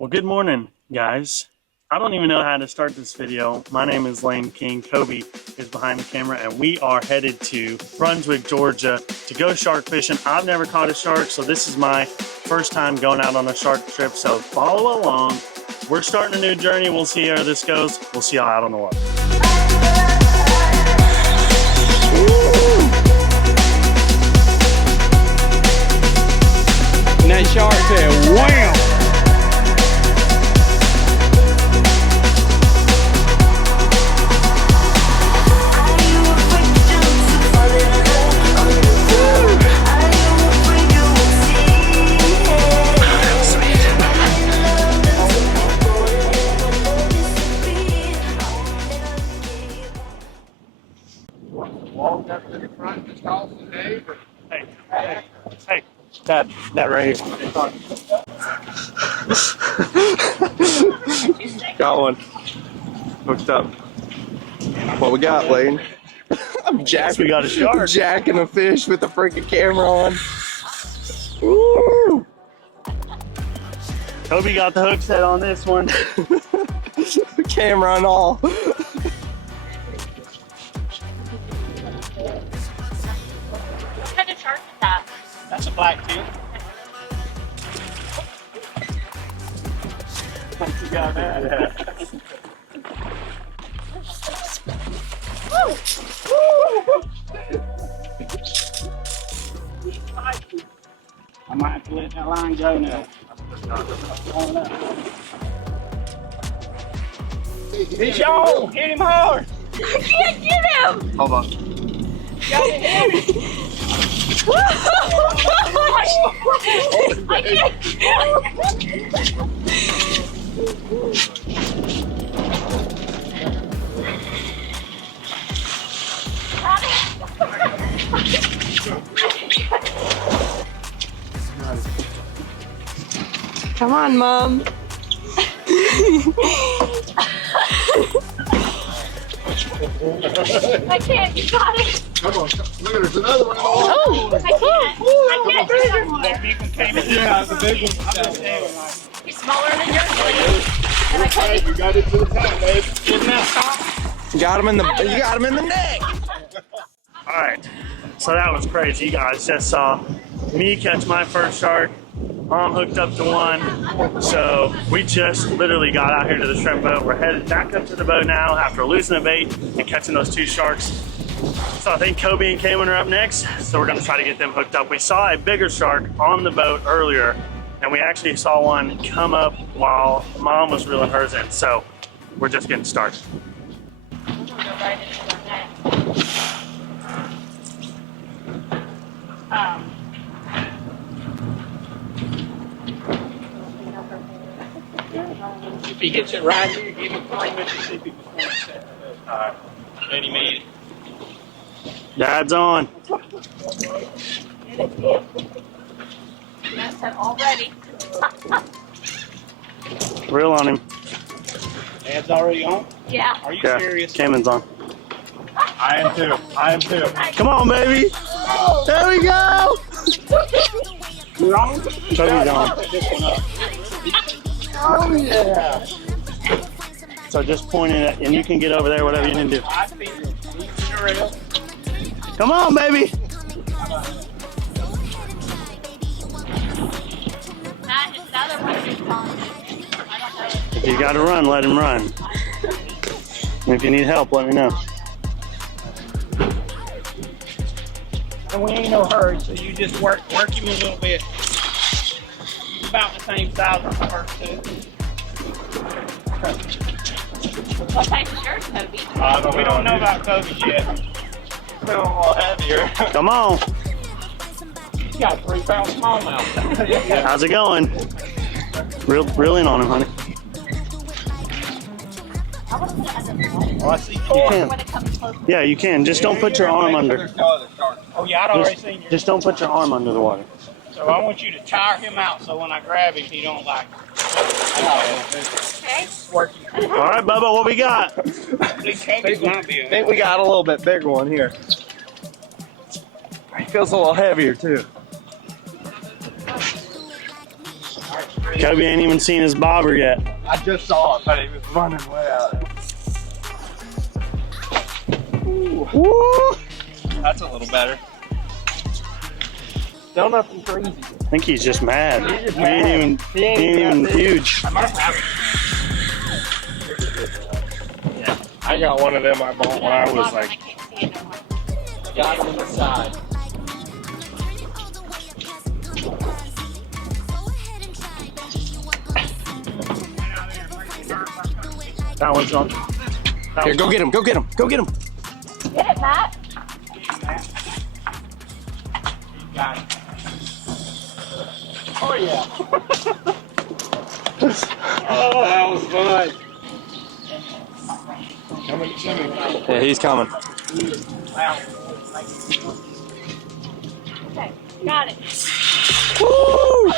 Well, good morning, guys. I don't even know how to start this video. My name is Lane King. Kobe is behind the camera, and we are headed to Brunswick, Georgia to go shark fishing. I've never caught a shark, so this is my first time going out on a shark trip, so follow along. We're starting a new journey. We'll see how this goes. We'll see y'all out on the water. And that shark said, wham! Walked up to the front, just off the day, but Hey, that right here. Got one. Hooked up. What we got, Lane? I'm Yes, we got a shark. jacking a fish with the freaking camera on. Woo! Kobe got the hook set on this one. Camera and all. What kind of shark is that? That's a blacktip. You got that. I might have to let that line go now. He's on! Hit him hard! I can't get him! Hold on. Got to hit him! I can't. Come on, Mom. I can't. You got it. Come on, look at there's another one. Oh, I can't. That big one came in. Yeah, the big one. He's smaller than yours, and I couldn't. You got it to the top, babe. Isn't that top? Got him in the. You got him in the neck. All right, so that was crazy. You guys just saw me catch my first shark. Mom hooked up to one. So we just literally got out here to the shrimp boat. We're headed back up to the boat now after losing a bait and catching those two sharks. So I think Kobe and Kaylin are up next. So we're gonna try to get them hooked up. We saw a bigger shark on the boat earlier, and we actually saw one come up while Mom was reeling hers in. So we're just getting started. If he hits it right here, give him 3 Mississippi before he sets it up. All right. Ready, man? Dad's on. Yes, I'm all ready. Reel on him. Dad's already on? Yeah. Are you Yeah, serious? Cayman's on. I am too. I am too. Come on, baby. There we go. You're on? Kobe's on. Put this one up. Oh, yeah. So just point it, and you can get over there, whatever you need to do. I think sure is. Come on, baby. That is the other one he's calling me. I don't know. If you got to run, let him run. And if you need help, let me know. And we ain't no hurry, so you just work him a little bit. About the same size as the first two. What type of shirt, Kobe? We don't know about Kobe yet. They're a little heavier. Come on. He's got a 3-pound smallmouth. How's it going? Reel in on him, honey. I want to put it under the water. Oh, I see You four. can. When it comes close. Yeah, you can. Just don't put your arm under. Oh, yeah, I'd already seen your. Just don't put your arm under the water. So I want you to tire him out so when I grab him, he don't like. Okay. Working. All right, Bubba, what we got? I think we got a little bit bigger one here. He feels a little heavier too. Kobe ain't even seen his bobber yet. I just saw it, but he was running way out. Woo! That's a little better. Still nothing crazy. I think he's just mad. He ain't even huge. I got one of them I bought when I was like. Got him in the side. That one's on. Here, go get him, go get him, go get him. Get it, Matt. Got it. Oh, yeah. Oh, that was fun. Coming to me. Yeah, he's coming. Okay, got it. Woo!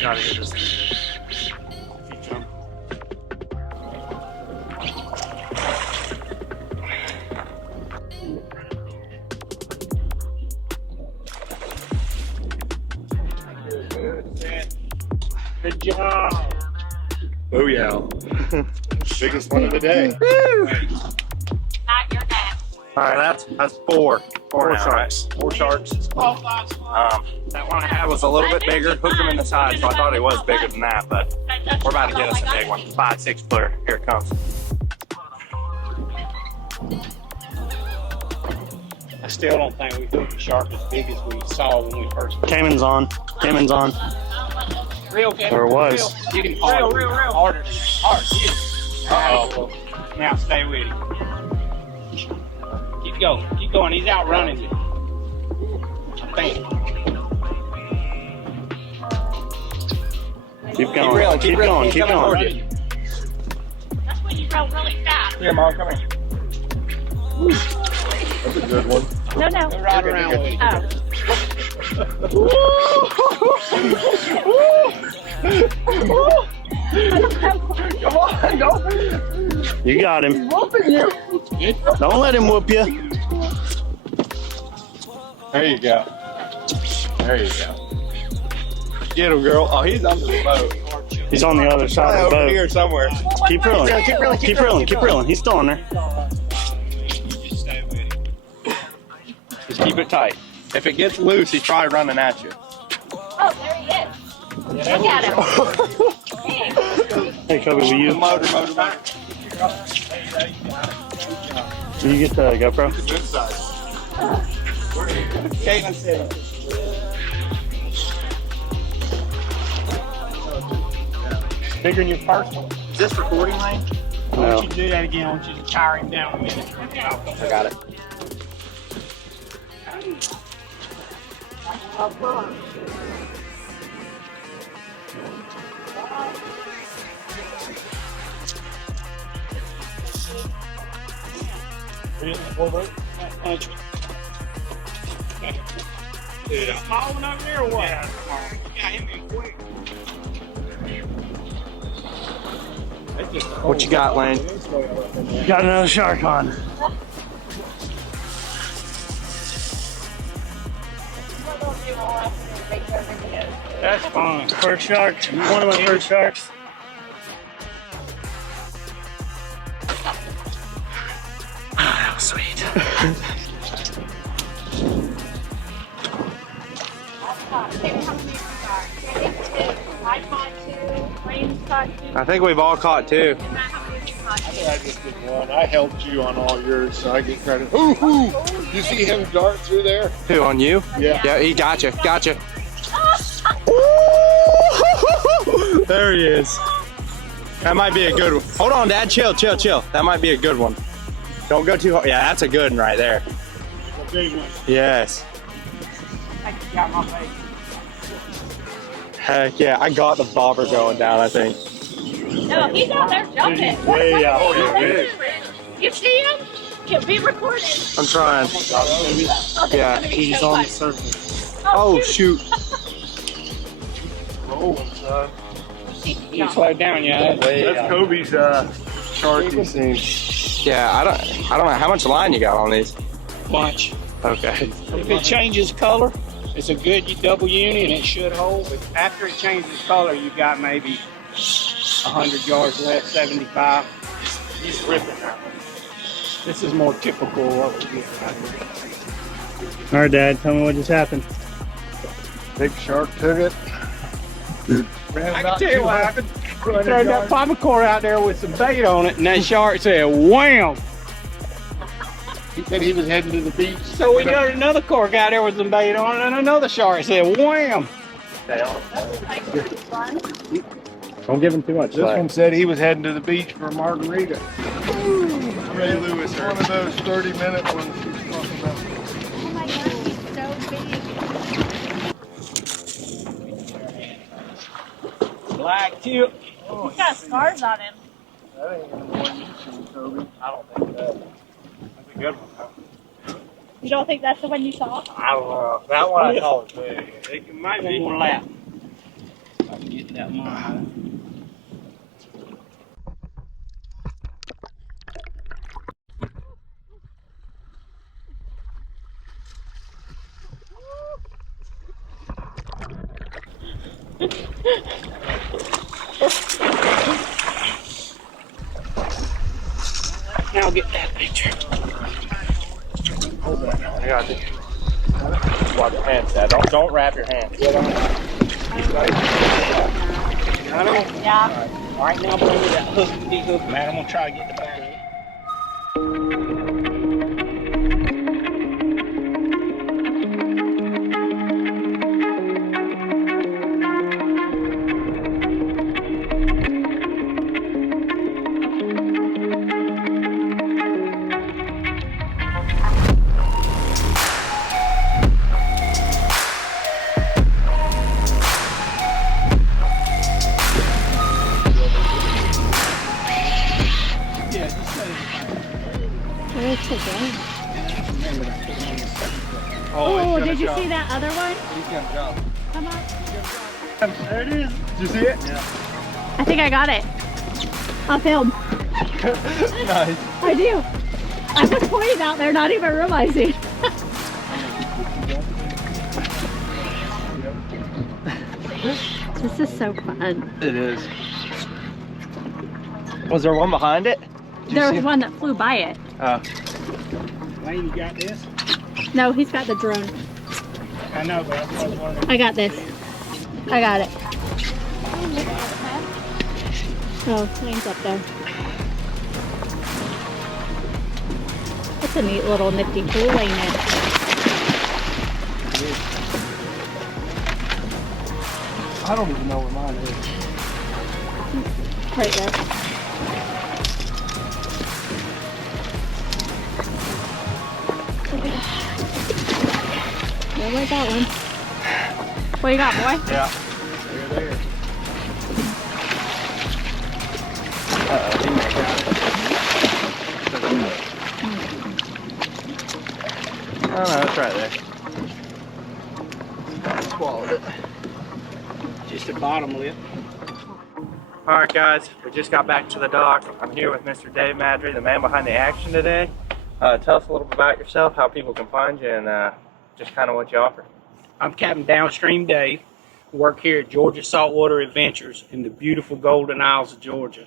Gotta get this. Good job. Oh yeah. Biggest one of the day. Not your dad. All right, that's four. Four now, sharks. right? 4 sharks. Qualifies. That one I had was a little bit bigger. Hooked him in the side, so I thought he was bigger than that. But we're about to get us a big one. 5, 6 footer. Here it comes. I still don't think we hooked a shark as big as we saw when we first. Cayman's on. Cayman's on. Real, Kevin. Or was. Real. You can real. Harder. Hard. Uh-oh. Now stay with him. Keep going. Keep going. He's outrunning you. I think. Keep going. Keep going. Keep going. That's when you roll really fast. Here, Mom, come here. That's a good one. No, no. Go right around with him. Come on, go. You got him. Whooping you. Don't let him whoop you. There you go. There you go. Get him, girl. Oh, he's under the boat. He's on the other side of the Over boat. here somewhere. Keep reeling. Keep reeling. Keep reeling. He's still on there. Just stay with him. Just keep it tight. If it gets loose, he's probably running at you. Oh, there he is. Look at him. Hey, Kobe, will you Motor. get the GoPro? Good size. Caitlin said. Bigger than your first one. Is this recording, Lane? I No. want you to do that again. I want you to tire him down a minute. I got it. Dude, I'm hauling over there or what? Yeah, got him in quick. What you got, Lane? Got another shark on. That's fun. First shark. One of my first sharks. That was sweet. I think we've all caught 2. I just did one. I helped you on all yours, so I get credit. Ooh! You see him dart through there? Who, on you? Yeah. Yeah, he got you. Gotcha. There he is. That might be a good one. Hold on, Dad. Chill. That might be a good one. Don't go too hard. Yeah, that's a good one right there. A big one. Yes. I got my face. Heck yeah. I got the bobber going down, I think. No, he's out there jumping. He's way out. What Oh, are they doing? You see him? He'll be recorded. I'm trying. Yeah. He's on the surface. Oh, shoot. Rolling, son. You slow down, yeah. That's Kobe's shark he's seen. Yeah, I don't know how much line you got on these. Bunch. Okay. If it changes color, It's a good double uni and it should hold, but after it changes color, you got maybe 100 yards left, 75. He's ripping now. This is more typical of what we get right here. All right, Dad, tell me what just happened. Big shark took it. I can tell you what happened. You throw that popcorn out there with some bait on it, and that shark said, wham! He said he was heading to the beach. So we got another cork out there with some bait on it, and another shark said, wham! Don't give him too much. This one said he was heading to the beach for a margarita. Ray Lewis, one of those 30-minute ones he's talking about. Oh my gosh, he's so big. Black tip. He's got scars on him. That ain't the one you seen, Toby. I don't think that. That's a good one. You don't think that's the one you saw? I don't know. That one I saw was big. It might be one more lap. If I can get that one. Now get that picture. Hold that. I got it. Watch your hands, Dad. Don't wrap your hands. Got him? Yeah. All right, now bring me that hook and de-hook, man. I'm gonna try to get the back. Oh, did you see that other one? He's gonna jump. Come on. There it is. Did you see it? Yeah. I think I got it. I'll film. Nice. I do. I was pointing out there, not even realizing. This is so fun. It is. Was there one behind it? There was one that flew by it. Lane, you got this? No, he's got the drone. I know, but I was wondering. I got this. I got it. Oh, Lane's up there. That's a neat little nifty pool, ain't it? I don't even know where mine is. Right there. Yeah, where's that one? What you got, boy? Yeah. There. Oh no, it's right there. Swallowed it. Just the bottom lip. Alright guys, we just got back to the dock. I'm here with Mr. Dave Madry, the man behind the action today. Tell us a little bit about yourself, how people can find you, and just kind of what you offer. I'm Captain Downstream Dave. Work here at Georgia Saltwater Adventures in the beautiful Golden Isles of Georgia.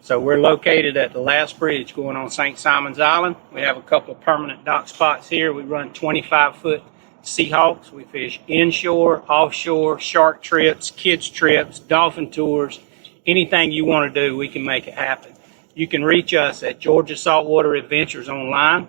So we're located at the last bridge going on St. Simon's Island. We have a couple of permanent dock spots here. We run 25-foot Seahawks. We fish inshore, offshore, shark trips, kids trips, dolphin tours. Anything you want to do, we can make it happen. You can reach us at Georgia Saltwater Adventures online,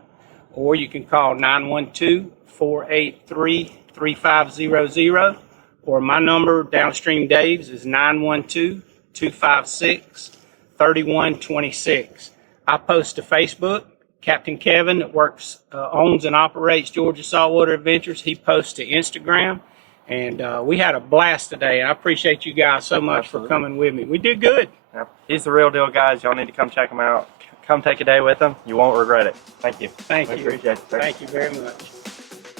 or you can call 912-483-3500, or my number, Downstream Dave's, is 912-256-3126. I post to Facebook. Captain Kevin, that owns and operates Georgia Saltwater Adventures, he posts to Instagram. And we had a blast today. I appreciate you guys so much for coming with me. We did good. Yep. He's the real deal, guys. Y'all need to come check him out. Come take a day with him. You won't regret it. Thank you. Thank you. Appreciate it. Thank you very much.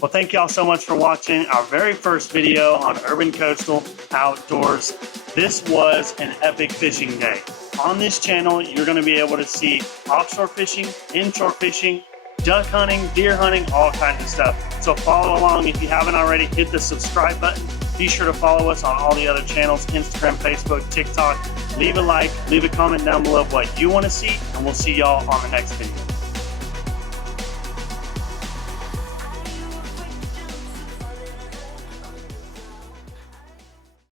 Well, thank y'all so much for watching our very first video on Urban Coastal Outdoors. This was an epic fishing day. On this channel, you're going to be able to see offshore fishing, inshore fishing, duck hunting, deer hunting, all kinds of stuff. So follow along. If you haven't already, hit the subscribe button. Be sure to follow us on all the other channels, Instagram, Facebook, TikTok. Leave a like, leave a comment down below of what you want to see, and we'll see y'all on the next video.